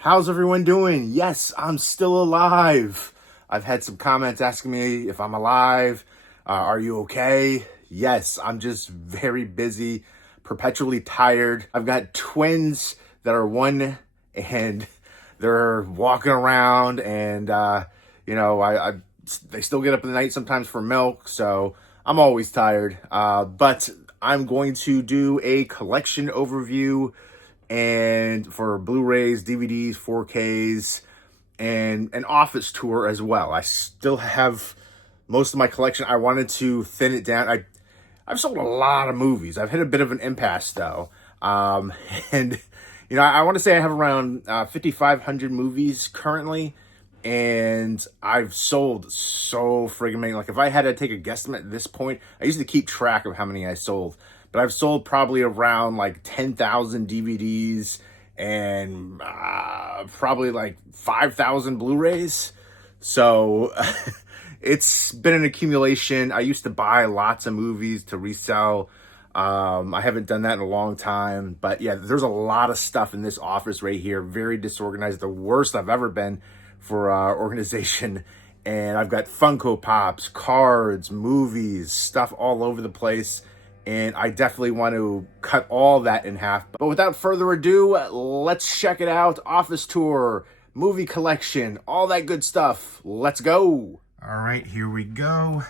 How's everyone doing? Yes, I'm still alive. I've had some comments asking me if I'm alive. Are you okay? Yes, I'm just very busy, perpetually tired. I've got twins that are one and they're walking around and, they still get up in the night sometimes for milk. So I'm always tired. But I'm going to do a collection overview and for Blu-rays, DVDs, 4Ks, and an office tour as well. I still have most of my collection. I wanted to thin it down. I've sold a lot of movies. I've hit a bit of an impasse though. And I want to say I have around 5,500 movies currently, and I've sold so friggin' many. Like if I had to take a guesstimate at this point, I used to keep track of how many I sold, but I've sold probably around like 10,000 DVDs and probably like 5,000 Blu-rays. So it's been an accumulation. I used to buy lots of movies to resell. I haven't done that in a long time, but yeah, there's a lot of stuff in this office right here. Very disorganized, the worst I've ever been for organization. And I've got Funko Pops, cards, movies, stuff all over the place. And I definitely want to cut all that in half. But without further ado, let's check it out. Office tour, movie collection, all that good stuff. Let's go. All right, here we go.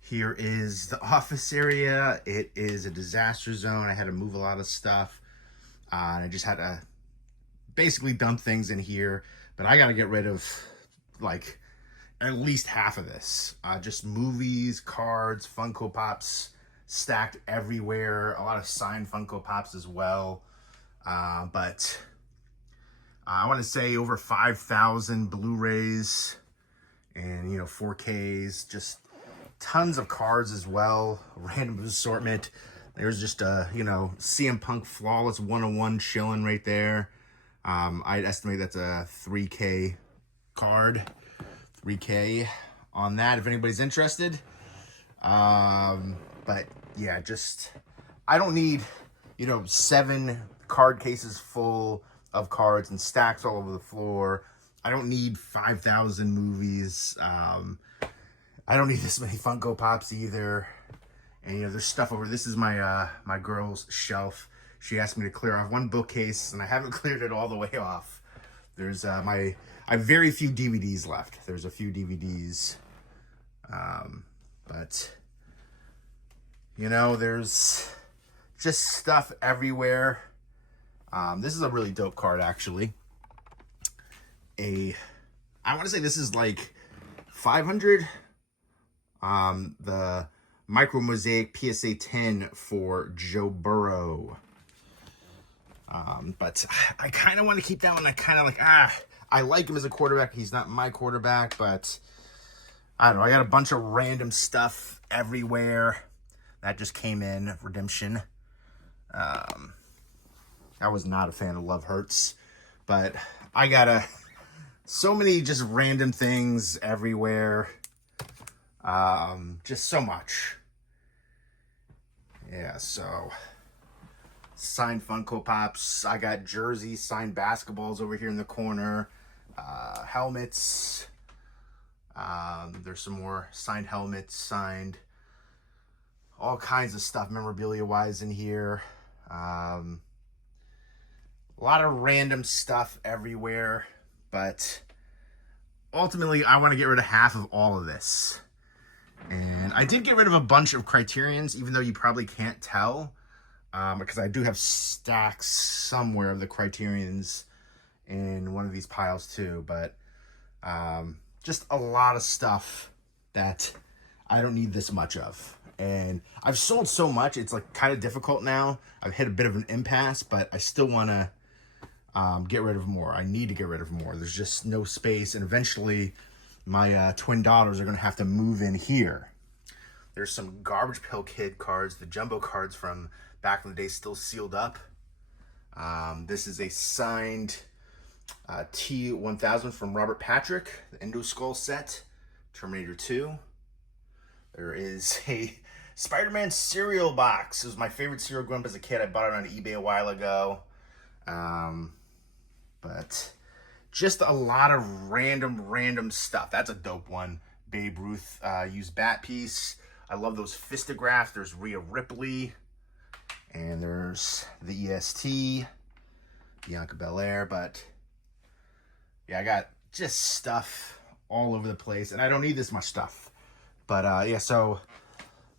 Here is the office area. It is a disaster zone. I had to move a lot of stuff. And I just had to basically dump things in here. But I got to get rid of like at least half of this. Just movies, cards, Funko Pops stacked everywhere. A lot of signed Funko Pops as well. But I want to say over 5,000 Blu-rays and, 4Ks, just tons of cards as well. Random assortment. There's just a, CM Punk Flawless 101 chilling right there. I'd estimate that's a 3K card. 3K on that if anybody's interested. But yeah, I don't need, 7 card cases full of cards and stacks all over the floor. I don't need 5,000 movies. I don't need this many Funko Pops either. And there's stuff over. This is my my girl's shelf. She asked me to clear off one bookcase, and I haven't cleared it all the way off. There's I have very few DVDs left. There's a few DVDs, but there's just stuff everywhere. This is a really dope card, actually. I want to say this is like 500. The Micro Mosaic PSA 10 for Joe Burrow. But I kind of want to keep that one. I kind of like, I like him as a quarterback. He's not my quarterback, but I don't know. I got a bunch of random stuff everywhere that just came in. Redemption. I was not a fan of Love Hurts, but I got so many just random things everywhere. Just so much. Yeah, so signed Funko Pops. I got jerseys, signed basketballs over here in the corner. Helmets. There's some more signed helmets, signed all kinds of stuff memorabilia-wise in here. A lot of random stuff everywhere, but ultimately I want to get rid of half of all of this. And I did get rid of a bunch of Criterions, even though you probably can't tell, because I do have stacks somewhere of the Criterions in one of these piles too. But just a lot of stuff that I don't need this much of. And I've sold so much, it's like kind of difficult now. I've hit a bit of an impasse, but I still want to get rid of more. I need to get rid of more. There's just no space, and eventually my twin daughters are going to have to move in here. There's some Garbage Pail Kid cards, the jumbo cards from back in the day, still sealed up. This is a signed T-1000 from Robert Patrick, the Endo Skull set, Terminator 2. There is a Spider-Man cereal box. It was my favorite cereal growing up as a kid. I bought it on eBay a while ago. But But just a lot of random stuff. That's a dope one. Babe Ruth used bat piece. I love those fistographs. There's Rhea Ripley. And there's the EST. Bianca Belair. But yeah, I got just stuff all over the place. And I don't need this much stuff. But yeah, so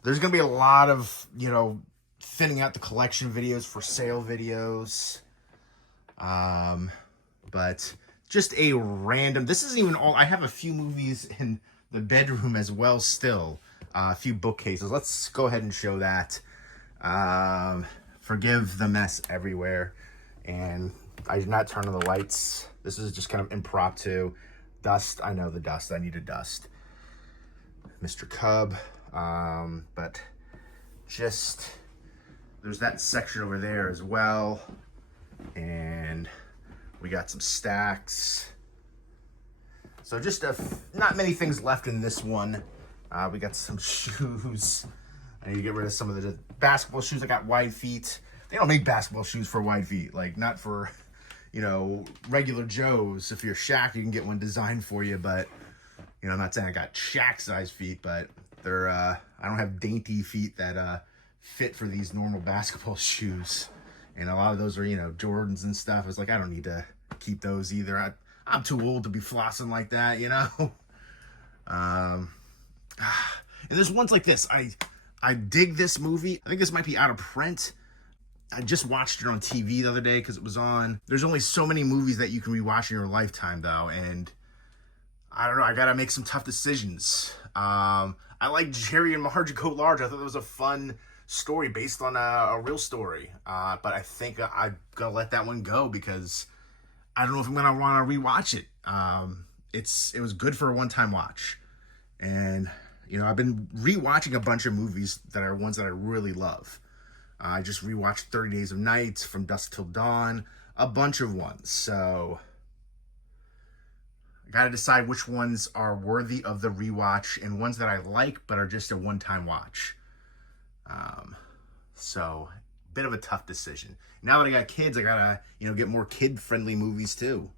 there's going to be a lot of, you know, thinning out the collection videos for sale videos. But just a random, this isn't even all, I have a few movies in the bedroom as well still. A few bookcases. Let's go ahead and show that. Forgive the mess everywhere. And I did not turn on the lights. This is just kind of impromptu. Dust, I know the dust, I need a dust. Mr. Cub. But just, there's that section over there as well. And we got some stacks. So just not many things left in this one. We got some shoes. I need to get rid of some of the basketball shoes. I got wide feet. They don't make basketball shoes for wide feet. Like, not for, you know, regular Joes. If you're Shaq, you can get one designed for you. But, you know, I'm not saying I got Shaq-sized feet, but they're, I don't have dainty feet that fit for these normal basketball shoes. And a lot of those are, you know, Jordans and stuff. It's like, I don't need to keep those either. I'm too old to be flossing like that, you know? And there's ones like this. I dig this movie. I think this might be out of print. I just watched it on TV the other day because it was on. There's only so many movies that you can rewatch in your lifetime, though. And I don't know. I got to make some tough decisions. I like Jerry and Marge Go Large. I thought it was a fun story based on a real story. But I think I'm going to let that one go because I don't know if I'm going to want to rewatch it. It was good for a one-time watch. And, you know, I've been rewatching a bunch of movies that are ones that I really love. I just rewatched 30 Days of Night, From Dusk Till Dawn, a bunch of ones. So I got to decide which ones are worthy of the rewatch and ones that I like but are just a one-time watch. So bit of a tough decision. Now that I got kids, I gotta, you know, get more kid-friendly movies too.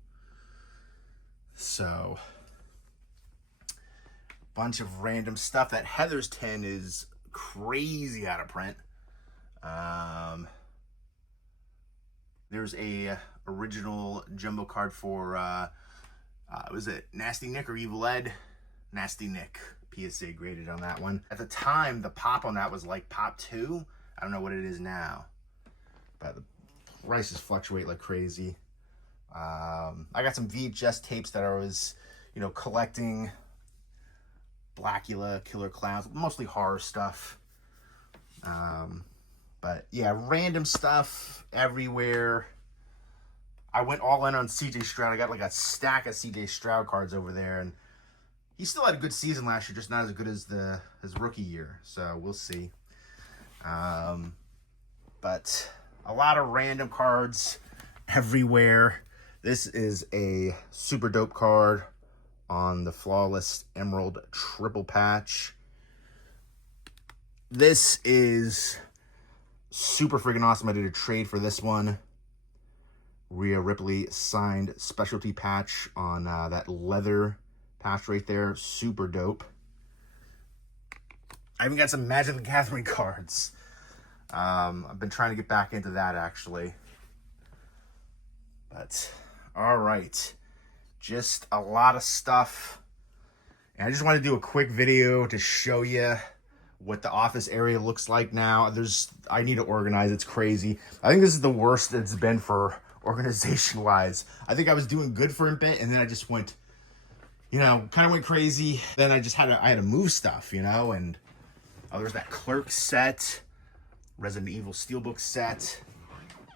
So bunch of random stuff. That Heather's 10 is crazy out of print. There's a original jumbo card for was it Nasty Nick or Evil Ed? Nasty Nick. PSA graded on that one. At the time, the pop on that was like pop 2. I don't know what it is now, but the prices fluctuate like crazy. I got some VHS tapes that I was, you know, collecting. Blackula, Killer Clowns, mostly horror stuff. But yeah, random stuff everywhere. I went all in on CJ Stroud. I got like a stack of CJ Stroud cards over there, and he still had a good season last year, just not as good as his rookie year. So we'll see. But a lot of random cards everywhere. This is a super dope card on the Flawless Emerald Triple Patch. This is super freaking awesome. I did a trade for this one. Rhea Ripley signed specialty patch on that leather patch right there. Super dope. I even got some Magic the Gathering cards. I've been trying to get back into that actually. But, all right. Just a lot of stuff. And I just want to do a quick video to show you what the office area looks like now. I need to organize. It's crazy. I think this is the worst it's been for organization wise. I think I was doing good for a bit and then I just went, you know, kind of went crazy. Then I had to move stuff, you know, and there's that Clerk set, Resident Evil Steelbook set,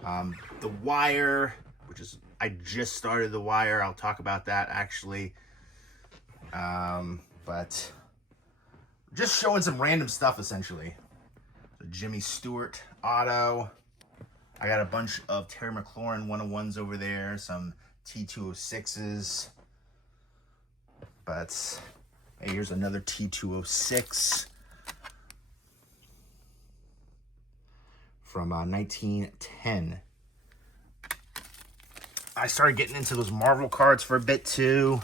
The Wire, which is, I just started The Wire. I'll talk about that actually. But just showing some random stuff essentially. The Jimmy Stewart auto. I got a bunch of Terry McLaurin 101s over there, some T206s. But hey, here's another T206 from 1910. I started getting into those Marvel cards for a bit too.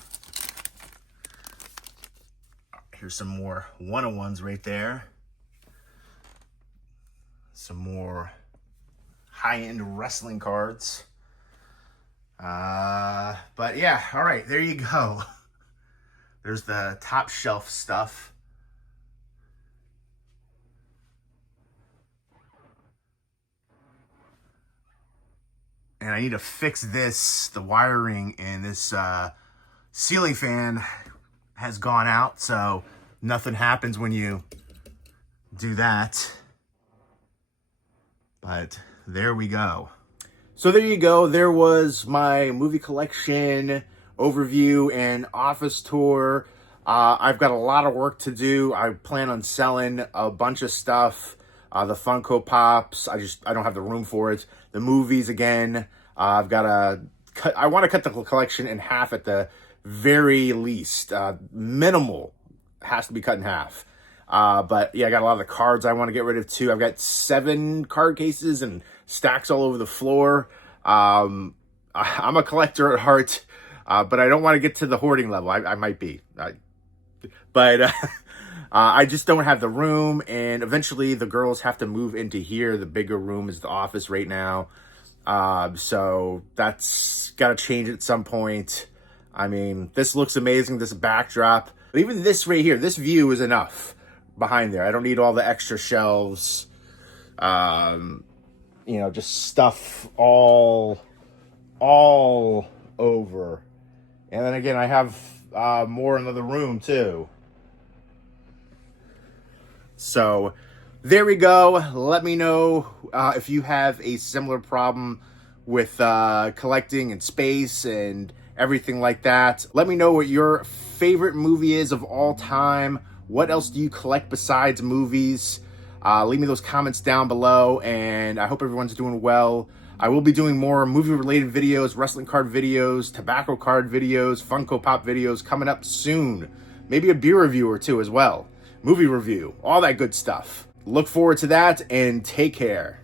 Here's some more one-on-ones right there. Some more high-end wrestling cards. But yeah, all right, there you go. There's the top shelf stuff. And I need to fix this. The wiring in this ceiling fan has gone out, so nothing happens when you do that. But there we go. So there you go. There was my movie collection overview and office tour. I've got a lot of work to do. I plan on selling a bunch of stuff. The Funko Pops, I don't have the room for it. The movies again. I've got to cut. I want to cut the collection in half at the very least. Minimal has to be cut in half. But yeah, I got a lot of the cards I want to get rid of too. I've got 7 card cases and stacks all over the floor. I'm a collector at heart, but I don't want to get to the hoarding level. I might be, but I just don't have the room. And eventually the girls have to move into here. The bigger room is the office right now. So that's got to change at some point. I mean, this looks amazing, this backdrop. But even this right here, this view is enough behind there. I don't need all the extra shelves. You know, just stuff all over. And then again, I have more in the room too. So there we go. Let me know if you have a similar problem with collecting and space and everything like that. Let me know what your favorite movie is of all time. What else do you collect besides movies? Leave me those comments down below, and I hope everyone's doing well. I will be doing more movie-related videos, wrestling card videos, tobacco card videos, Funko Pop videos coming up soon. Maybe a beer review or two as well. Movie review, all that good stuff. Look forward to that, and take care.